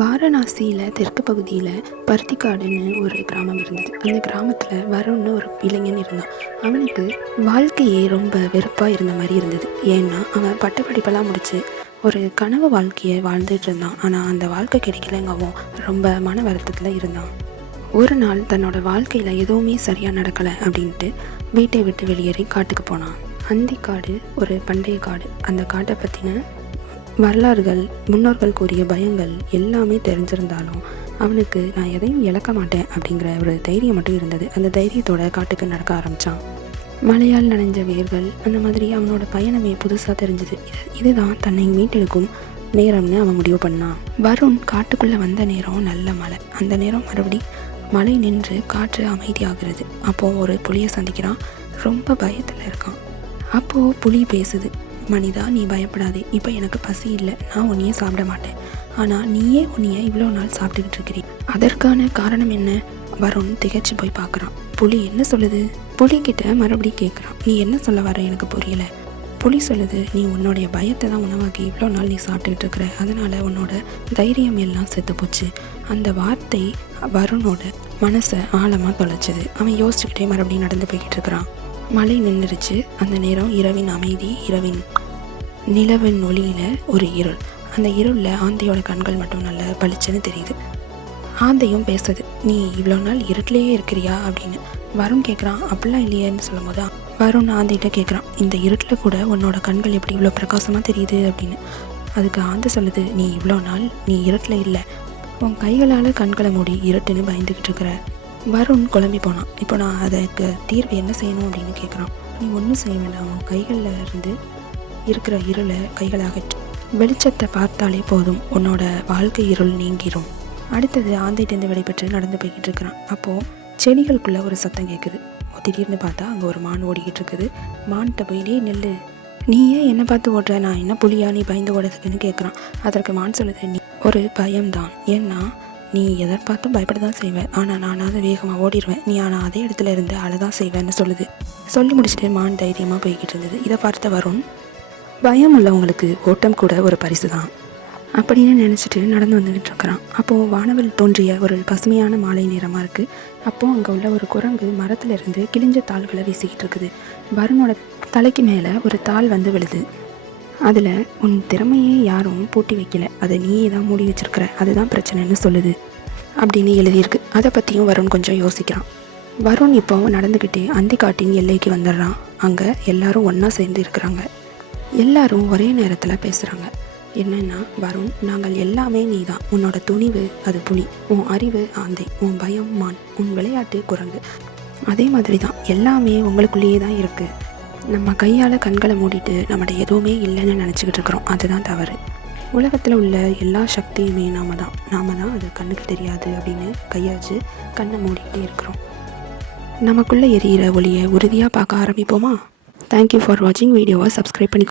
வாரணாசியில் தெற்கு பகுதியில் பருத்திக்காடுன்னு ஒரு கிராமம் இருந்தது. அந்த கிராமத்தில் வருண்னு ஒரு இளைஞன் இருந்தான். அவனுக்கு வாழ்க்கையே ரொம்ப வெறுப்பாக இருந்த மாதிரி இருந்தது. ஏன்னா அவன் பட்டப்படிப்பெல்லாம் முடித்து ஒரு கனவு வாழ்க்கையை வாழ்ந்துட்டு இருந்தான். ஆனால் அந்த வாழ்க்கை கிடைக்கலங்கவும் ரொம்ப மன வருத்தத்தில் இருந்தான். ஒரு நாள் தன்னோட வாழ்க்கையில் எதுவுமே சரியாக நடக்கலை அப்படின்ட்டு வீட்டை விட்டு வெளியேறி காட்டுக்கு போனான். அந்திக்காடு ஒரு பண்டைய காடு. அந்த காட்டை பற்றின வரலாறுகள், முன்னோர்கள் கூறிய பயங்கள் எல்லாமே தெரிஞ்சிருந்தாலும் அவனுக்கு நான் எதையும் இழக்க மாட்டேன் அப்படிங்கிற ஒரு தைரியம் மட்டும் இருந்தது. அந்த தைரியத்தோட காட்டுக்கு நடக்க ஆரம்பித்தான். மழையால் நனைஞ்ச வேர்கள், அந்த மாதிரி அவனோட பயணமே புதுசாக தெரிஞ்சுது. இதுதான் தன்னை மீட்டெடுக்கும் நேரம்னு அவன் முடிவு பண்ணான். வருண் காட்டுக்குள்ளே வந்த நேரம் நல்ல மழை. அந்த நேரம் மறுபடி மழை நின்று காற்று அமைதியாகிறது. அப்போது ஒரு புலியை சந்திக்கிறான். ரொம்ப பயத்தில் இருக்கான். அப்போது புலி பேசுது. மனிதா, நீ பயப்படாதே. இப்போ எனக்கு பசி இல்லை, நான் உன்னையே சாப்பிட மாட்டேன். ஆனால் நீயே உன்னையே இவ்வளோ நாள் சாப்பிட்டுக்கிட்டு இருக்கிறீ. அதற்கான காரணம் என்ன? வருண் திகைச்சு போய் பார்க்குறான். புலி என்ன சொல்லுது? புலிகிட்ட மறுபடியும் கேட்குறான், நீ என்ன சொல்ல வர? எனக்கு புரியலை. புலி சொல்லுது, நீ உன்னுடைய பயத்தை தான் உணவாக்கி இவ்வளோ நாள் நீ சாப்பிட்டுக்கிட்டு இருக்கிற, அதனால் உன்னோட தைரியம் எல்லாம் செத்து போச்சு. அந்த வார்த்தை வருணோட மனசை ஆழமாக தொலைச்சிது. அவன் யோசிச்சுக்கிட்டே மறுபடியும் நடந்து போய்கிட்டு இருக்கிறான். மழை நின்றுச்சு. அந்த நேரம் இரவின் அமைதி, இரவின் நிலவின் ஒளியில் ஒரு இருள். அந்த இருளில் ஆந்தையோட கண்கள் மட்டும் நல்லா பளிச்சுன்னு தெரியுது. ஆந்தையும் பேசுது, நீ இவ்வளோ நாள் இருட்டிலேயே இருக்கிறியா அப்படின்னு. வருண் கேட்குறான், அப்படிலாம் இல்லையேன்னு சொல்லும் போது வருண் ஆந்தைகிட்ட கேட்குறான், இந்த இருட்டில் கூட உன்னோட கண்கள் எப்படி இவ்வளோ பிரகாசமாக தெரியுது அப்படின்னு. அதுக்கு ஆந்தை சொல்லுது, நீ இவ்வளோ நாள் நீ இருட்டில் இல்லை, உன் கைகளால் கண்களை மூடி இருட்டுன்னு பயந்துக்கிட்டு இருக்கிற. வருண் குழம்பி போனான். இப்போ நான் அதுக்கு தீர்வு என்ன செய்யணும் அப்படின்னு கேட்குறான். நீ ஒன்றும் செய்ய வேண்டாம், உன் கைகளில் இருந்து இருக்கிற இருளை கைகளை அகற்று. வெளிச்சத்தை பார்த்தாலே போதும், உன்னோட வாழ்க்கை இருள் நீங்கிரும். அடுத்தது ஆந்தைட்டேருந்து விடைபெற்று நடந்து போய்கிட்டு இருக்கிறான். அப்போது செடிகளுக்குள்ளே ஒரு சத்தம் கேட்குது. திடீர்னு பார்த்தா அங்கே ஒரு மான் ஓடிக்கிட்டு இருக்குது. மான்கிட்ட போயிட்டே நெல்லு, நீ ஏன் என்னை பார்த்து ஓடுற? நான் என்ன புலியா நீ பயந்து ஓடுறதுக்குன்னு கேட்குறான். அதற்கு மான் சொல்லுது, நீ ஒரு பயம்தான். ஏன்னா நீ எதை பார்த்தும் பயப்பட தான் செய்வேன், ஆனால் நானாவது வேகமாக ஓடிடுவேன். நீ ஆனால் அதே இடத்துல இருந்து அழதான் செய்வேன்னு சொல்லுது. சொல்லி முடிச்சுட்டு மான் தைரியமாக போய்கிட்டு இருந்தது. இதை பார்த்த வருண், பயம் உள்ளவங்களுக்கு ஓட்டம் கூட ஒரு பரிசு தான் அப்படின்னு நினச்சிட்டு நடந்து வந்துக்கிட்டு இருக்கிறான். அப்போது வானவில் தோன்றிய ஒரு பசுமையான மாலை நேரமாக இருக்குது. அப்போது அங்கே உள்ள ஒரு குரங்கு மரத்துலேருந்து கிழிஞ்ச தாள்களை வீசிக்கிட்டு இருக்குது. வருணோட தலைக்கு மேலே ஒரு தாள் வந்து விழுது. அதில் உன் திறமையே யாரும் பூட்டி வைக்கல, அதை நீயே தான் மூடி வச்சிருக்கிற, அதுதான் பிரச்சனைன்னு சொல்லுது அப்படின்னு எழுதியிருக்கு. அதை பற்றியும் வருண் கொஞ்சம் யோசிக்கிறான். வருண் இப்போ நடந்துக்கிட்டே அந்திக்காட்டின் எல்லைக்கு வந்துடுறான். அங்கே எல்லாரும் ஒன்றா சேர்ந்து இருக்கிறாங்க. எல்லாரும் ஒரே நேரத்தில் பேசுகிறாங்க. என்னென்னா, வருண், நாங்கள் எல்லாமே நீ தான். உன்னோட துணிவு அது புலி, உன் அறிவு ஆந்தை, உன் பயம் மான், உன் விளையாட்டு குரங்கு. அதே மாதிரி தான் எல்லாமே உங்களுக்குள்ளேயே தான் இருக்குது. நம்ம கையால் கண்களை மூடிட்டு நம்மகிட்ட எதுவுமே இல்லைன்னு நினச்சிக்கிட்டு இருக்கிறோம். அதுதான் தவறு. உலகத்தில் உள்ள எல்லா சக்தியுமே நாம தான் அது கண்ணுக்கு தெரியாது அப்படின்னு கையை வச்சு கண்ணை மூடிக்கிட்டே இருக்கிறோம். நமக்குள்ளே எரியிற ஒளியை உறுதியாக பார்க்க ஆரம்பிப்போமா? தேங்க்யூ ஃபார் வாட்சிங். வீடியோவை சப்ஸ்கிரைப் பண்ணி